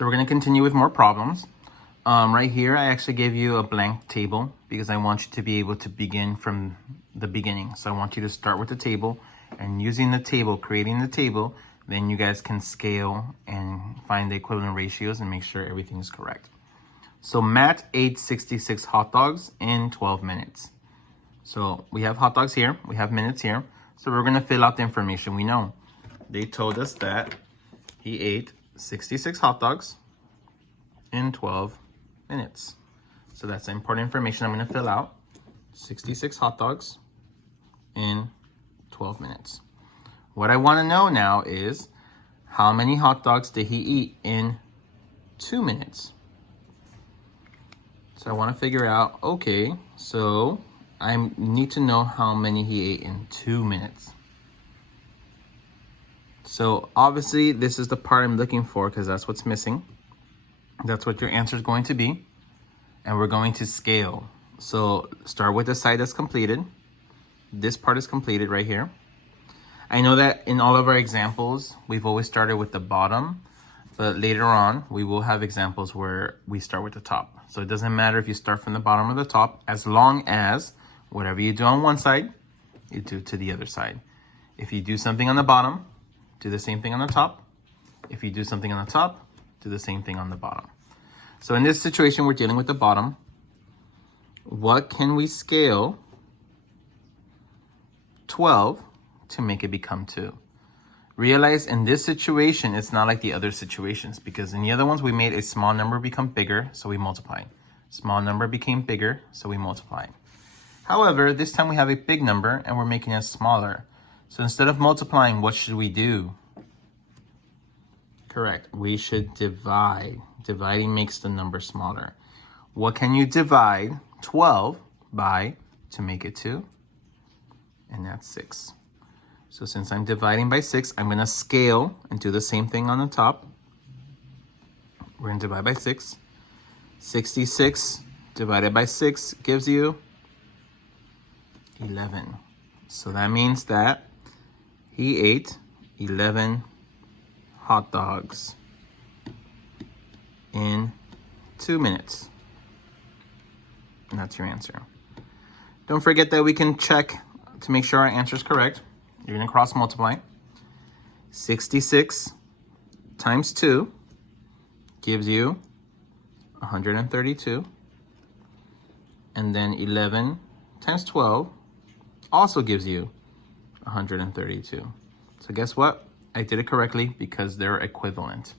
So we're going to continue with more problems. Right here, I actually gave you a blank table because I want you to be able to begin from the beginning. So I want you to start with the table, and using the table, creating the table, then you guys can scale and find the equivalent ratios and make sure everything is correct. So Matt ate 66 hot dogs in 12 minutes. So we have hot dogs here, we have minutes here. So we're gonna fill out the information we know. They told us that he ate 66 hot dogs in 12 minutes. So that's the important information I'm gonna fill out. 66 hot dogs in 12 minutes. What I wanna know now is how many hot dogs did he eat in 2 minutes? So I wanna figure out, okay, so I need to know how many he ate in 2 minutes. So obviously this is the part I'm looking for because that's what's missing. That's what your answer is going to be. And we're going to scale. So start with the side that's completed. This part is completed right here. I know that in all of our examples, we've always started with the bottom, but later on, we will have examples where we start with the top. So it doesn't matter if you start from the bottom or the top, as long as whatever you do on one side, you do to the other side. If you do something on the bottom, do the same thing on the top. If you do something on the top, do the same thing on the bottom. So in this situation, we're dealing with the bottom. What can we scale 12 to make it become 2? Realize in this situation, it's not like the other situations, because in the other ones, we made a small number become bigger, so we multiplied. Small number became bigger, so we multiplied. However, this time we have a big number and we're making it smaller. So instead of multiplying, what should we do? Correct, we should divide. Dividing makes the number smaller. What can you divide 12 by to make it 2? And that's 6. So since I'm dividing by 6, I'm gonna scale and do the same thing on the top. We're gonna divide by 6. 66 divided by 6 gives you 11. So that means that he ate 11 hot dogs in 2 minutes. And that's your answer. Don't forget that we can check to make sure our answer is correct. You're gonna cross multiply. 66 times 2 gives you 132. And then 11 times 12 also gives you 132. So guess what? I did it correctly because they're equivalent.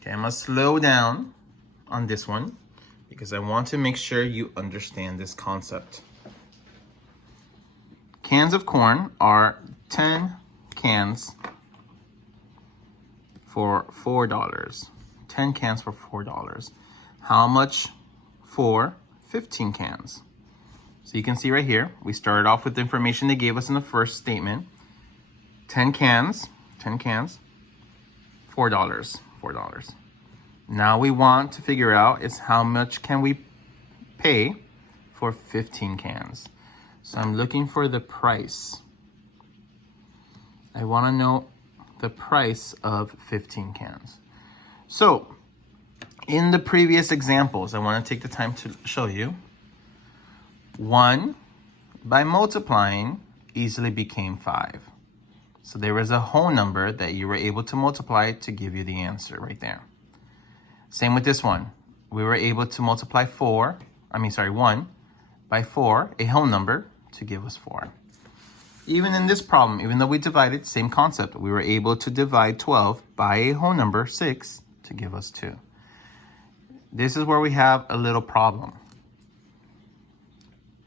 Okay, I'm gonna slow down on this one because I want to make sure you understand this concept. Cans of corn are 10 cans for $4. 10 cans for $4. How much for 15 cans? So you can see right here, we started off with the information they gave us in the first statement. 10 cans, $4, $4. Now we want to figure out is how much can we pay for 15 cans. So I'm looking for the price. I want to know the price of 15 cans. So in the previous examples, I want to take the time to show you. 1 by multiplying easily became 5. So there was a whole number that you were able to multiply to give you the answer right there. Same with this one. We were able to multiply 1 by 4, a whole number, to give us 4. Even in this problem, even though we divided, same concept. We were able to divide 12 by a whole number, 6, to give us 2. This is where we have a little problem.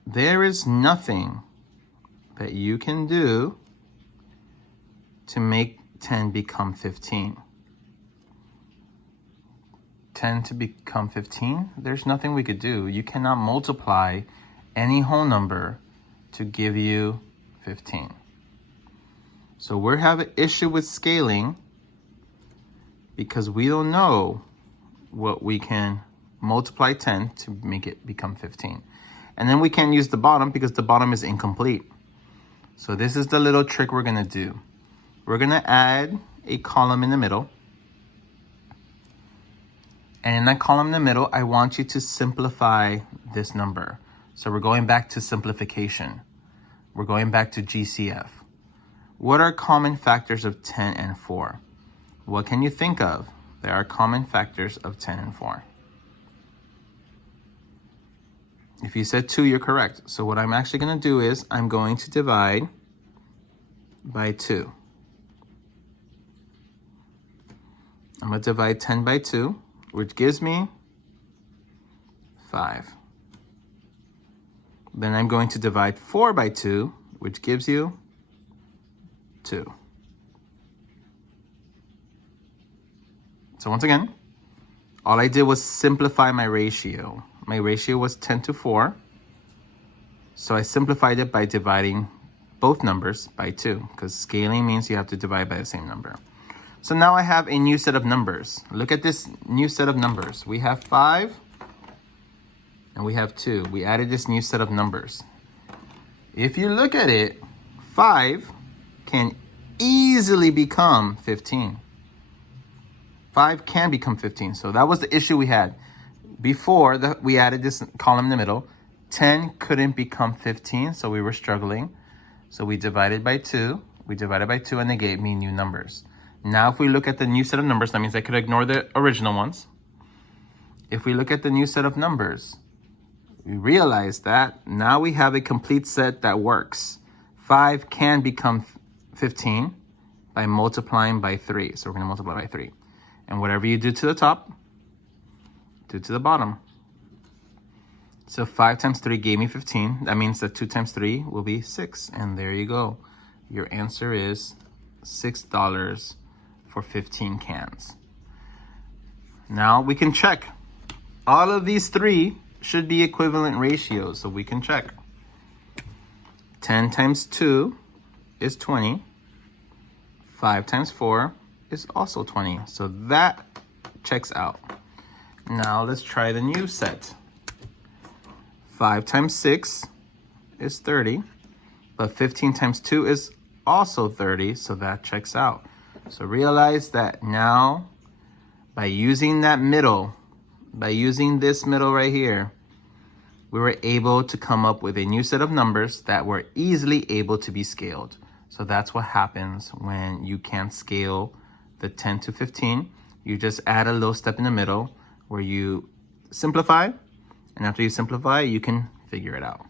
There is nothing that you can do to make 10 become 15. 10 to become 15, there's nothing we could do. You cannot multiply any whole number to give you 15. So we have an issue with scaling because we don't know what we can multiply 10 to make it become 15. And then we can't use the bottom because the bottom is incomplete. So this is the little trick we're gonna do. We're gonna add a column in the middle. And in that column in the middle, I want you to simplify this number. So we're going back to simplification. We're going back to GCF. What are common factors of 10 and 4? What can you think of? There are common factors of 10 and 4. If you said 2, you're correct. So what I'm actually going to do is I'm going to divide by 2. I'm going to divide 10 by 2, which gives me 5. Then I'm going to divide 4 by 2, which gives you 2. So once again, all I did was simplify my ratio. My ratio was 10 to 4. So I simplified it by dividing both numbers by 2, because scaling means you have to divide by the same number. So now I have a new set of numbers. Look at this new set of numbers. We have 5 and we have 2. We added this new set of numbers. If you look at it, 5 can easily become 15. 5 can become 15. So that was the issue we had. Before we added this column in the middle, 10 couldn't become 15, so we were struggling. So we divided by 2. We divided by 2 and they gave me new numbers. Now if we look at the new set of numbers, that means I could ignore the original ones. If we look at the new set of numbers, we realize that now we have a complete set that works. 5 can become 15 by multiplying by 3. So we're going to multiply by 3. And whatever you do to the top, do to the bottom. So 5 times 3 gave me 15. That means that 2 times 3 will be 6. And there you go. Your answer is $6 for 15 cans. Now we can check. All of these 3 should be equivalent ratios, so we can check. 10 times 2 is 20. 5 times 4 is also 20. So that checks out. Now let's try the new set. 5 times 6 is 30, but 15 times 2 is also 30, so that checks out. So realize that now by using that middle, by using this middle right here, we were able to come up with a new set of numbers that were easily able to be scaled. So that's what happens when you can't scale the 10 to 15. You just add a little step in the middle where you simplify, and after you simplify, you can figure it out.